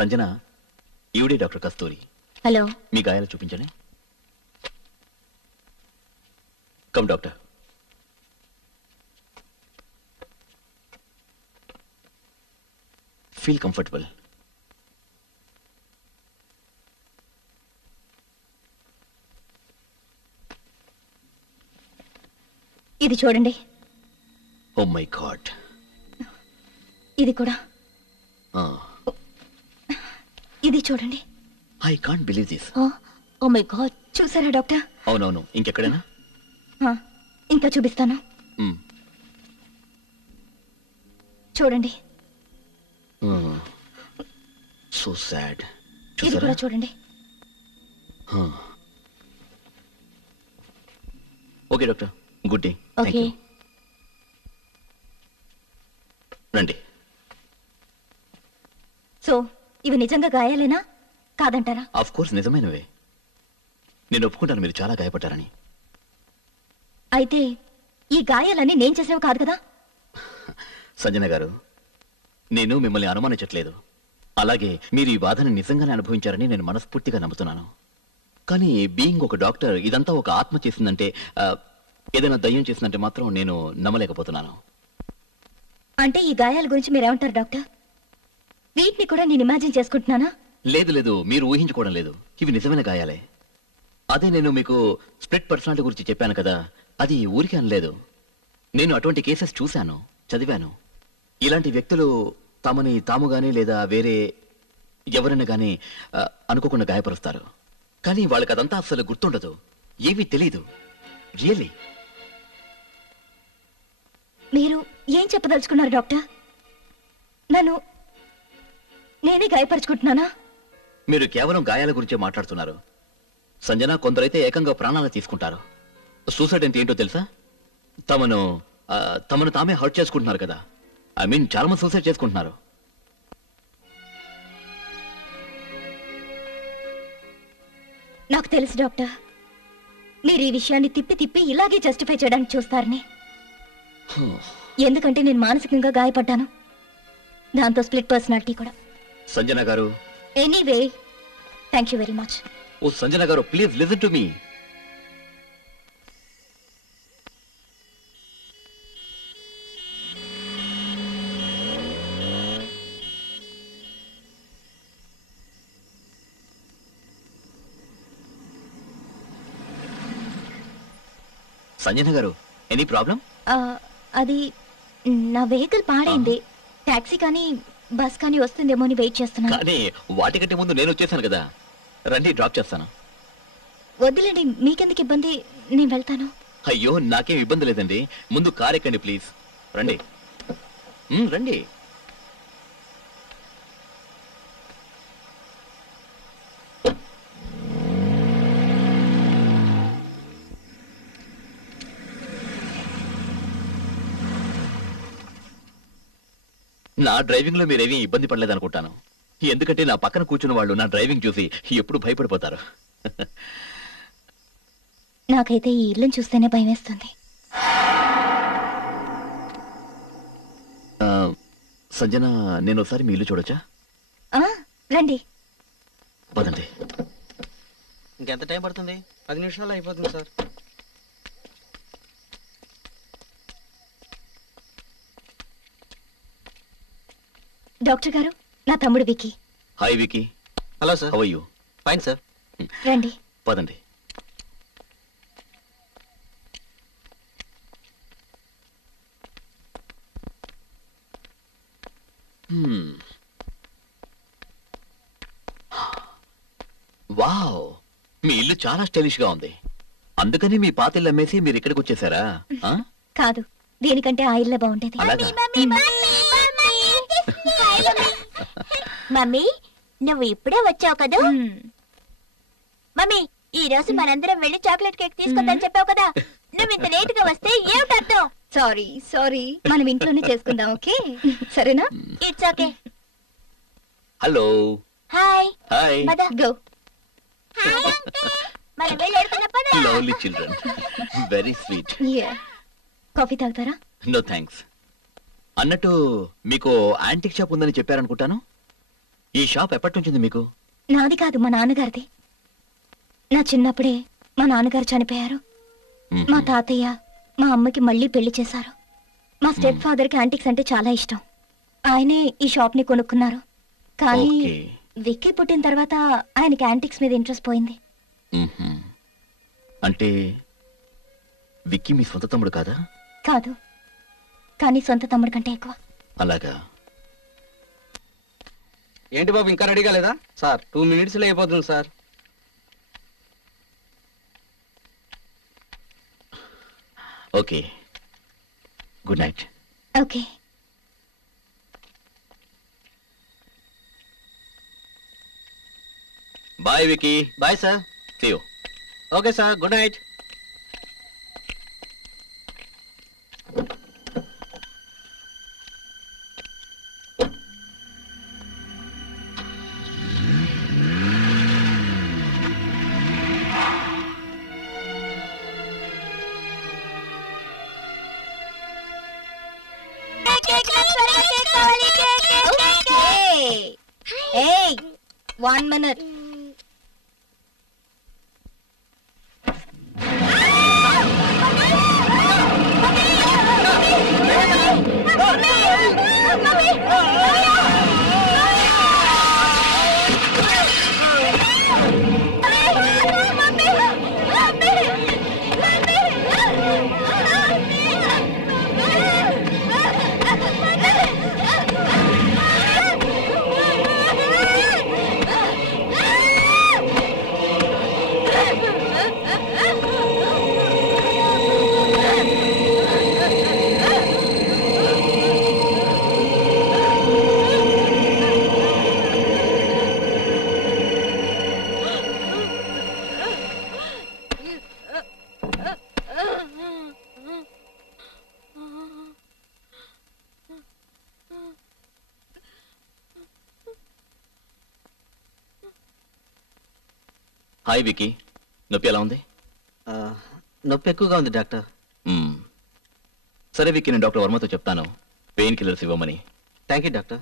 సంజన, ఈవిడే డాక్టర్ కస్తూరి. హలో. మీ గాయాలు చూపించండి. Come doctor. Feel comfortable. ఇది చూడండి. Oh my god. ఇది కూడా. ఇది చూడండి. I can't believe this. Oh my god. చూసారా డాక్టర్? అవునవును. ఇంకెక్కడైనా? ఇంకా చూపిస్తాను. చూడండి. So sad. ఇది కూడా చూడండి. Okay doctor, good day. Okay రండి. సో ఇవి నిజంగా గాయాలేనా కాదంటారా? ఆఫ్ కోర్స్ నిజమైనవే. నేను ఒప్పుకుంటాను మీరు చాలా గాయపడ్డారని. అయితే ఈ గాయాలన్నీ నేను చేసేవి కాదు కదా? సంజన గారు, నేను మిమ్మల్ని అనుమానించట్లేదు. అలాగే మీరు ఈ బాధని నిజంగానే అనుభవించారని నేను మనస్ఫూర్తిగా నమ్ముతున్నాను. కానీ బీయింగ్ ఒక డాక్టర్ ఇదంతా ఒక ఆత్మ చేసిందంటే, ఏదైనా దయ్యం చేసిందంటే మాత్రం నేను నమ్మలేకపోతున్నాను. అంటే ఈ గాయాల గురించి మీరేమంటారు డాక్టర్? వీటిని కూడా నేను ఇమాజిన్ చేసుకుంటున్నానా? లేదు లేదు, మీరు ఊహించుకోవడం లేదు. ఇవి నిజమైన గాయాలే. అదే నేను మీకు స్ప్లిట్ పర్సనాలిటీ గురించి చెప్పాను కదా, అది ఊరికే అనలేదు. నేను అటువంటి కేసెస్ చూశాను, చదివాను. ఇలాంటి వ్యక్తులు తమని తాముగానే లేదా వేరే ఎవరైనా కానీ అనుకోకుండా గాయపరుస్తారు. కానీ వాళ్ళకి అదంతా అసలు గుర్తుండదు, ఏమీ తెలీదు. రియల్లీ. మీరు ఏం చెప్పదలుచుకున్నారు డాక్టర్? నన్ను నేనే గాయపరుచుకుంటున్నానా? మీరు కేవలం గాయాల గురించే మాట్లాడుతున్నారు సంజన. కొందరైతే ఏకంగా ప్రాణాలు తీసుకుంటారు. సూసైడ్ అంటే ఏంటో తెలుసా? తమను తామే హర్ట్ చేసుకుంటున్నారు కదా. ఐ మీన్ చాలా మంది సూసైడ్ చేసుకుంటున్నారు. నాకు తెలుసు డాక్టర్, మీరు ఈ విషయాన్ని తిప్పి తిప్పి ఇలాగే జస్టిఫై చేయడానికి చూస్తారని. ఎందుకంటే నేను మానసికంగా గాయపడ్డాను, దాంతో స్ప్లిట్ పర్సనాలిటీ కూడా. సంజన గారు. Anyway, thank you very much. Oh Sanjana గారు, please listen to me. Sanjana గారు, ఎనీ ప్రాబ్లం? అది నా వెహికల్ పాడైంది. టాక్సీ కానీ బస్ కానీ వస్తుందేమో అని వెయిట్ చేస్తున్నాను. కానీ వాటికంటే ముందు నేను వచ్చేసాను కదా, రండి డ్రాప్ చేస్తాను. వద్దులేండి, మీకెందుకు ఇబ్బంది, నేను వెళ్తాను. అయ్యో నాకేం ఇబ్బంది లేదండి, ముందు కార్ ఎక్కండి ప్లీజ్. రండి రండి. నా డ్రైవింగ్ లో మీరేమీ ఇబ్బంది పడలేదనుకుంటాను. ఎందుకంటే నా పక్కన కూర్చున్న వాళ్ళు నా డ్రైవింగ్ చూసి ఎప్పుడు భయపడిపోతారు. నాకైతే ఈ ఇల్లుని చూస్తేనే భయం వేస్తుంది. సంజన, నేను ఒకసారి మీ ఇల్లు చూడొచ్చా? రండి. పదండి. ఇంకెంత టైం పడుతుంది? 10 నిమిషాలు అయిపోతుంది సార్. డాక్టర్ గారు, నా తమ్ముడు Vicky. Hi Vicky. Hello sir. How are you? Fine sir. రండి. పదండి. వావ్, మీ ఇల్లు చాలా స్టైలిష్ గా ఉంది. అందుకని మీ పాత ఇల్లు అమ్మేసి మీరు ఇక్కడికి వచ్చేసారా? కాదు, దీనికంటే ఆ ఇల్లే బాగుండేది. మమ్మీ, నువ్వు ఇప్పుడే వచ్చావు కదా? మమ్మీ, ఈ రోజు మనందరం వెళ్ళి చాక్లెట్ కేక్ తీసుకుందని చెప్పావు కదా, నువ్వు ఇంత లేట్ గా వస్తే ఏమిటి అర్థం? సారీ, మనం ఇంట్లోనే చేసుకుందాం. ఓకే, సరేనా? It's okay. Hello. Hi. Hi. Go. Hi uncle. మనం వెళ్ళి ఆడుకుందాం పద. Lovely children, very sweet. Coffee తాగుతారా? No thanks. అన్నట్టు మీకు యాంటిక్ షాప్ ఉందని చెప్పారనుకుంటాను. ఈ షాప్ ఎప్పటి నుంచి ఉంది మీకు? నాది కాదు, మా నాన్నగారిది. నా చిన్నప్పుడే మా నాన్నగారు చనిపోయారు. మా తాతయ్య మా అమ్మకి మళ్ళీ పెళ్లి చేశారు. మా స్టెప్ ఫాదర్కి యాంటిక్స్ అంటే చాలా ఇష్టం. ఆయనే ఈ షాప్ని కొనుక్కున్నారు. కానీ ఓకే. విక్కీ పుట్టిన తర్వాత ఆయనకి యాంటిక్స్ మీద ఇంట్రెస్ట్ పోయింది. మ్మ్హ్మ్. అంటే విక్కీ మీ సొంత తమ్ముడు కాదా? కాదు, కానీ సొంత తమ్ముడు కంటే ఎక్కువ. అలాగా. ఏంటి బాబు ఇంకా రెడీగా లేదా? సార్ 2 minutesలో అయిపోతుంది sir. Okay, good night. Okay. Bye Vicky. Bye sir. See you. Okay sir, good night. Hey, 1 minute. Hi Vicky, నొప్పి ఎలా ఉంది? నొప్పి ఎక్కువగా ఉంది డాక్టర్. సరే విక్కీ, నేను డాక్టర్ వర్మతో చెప్తాను పెయిన్ కిల్లర్స్ ఇవ్వమని. Thank you doctor.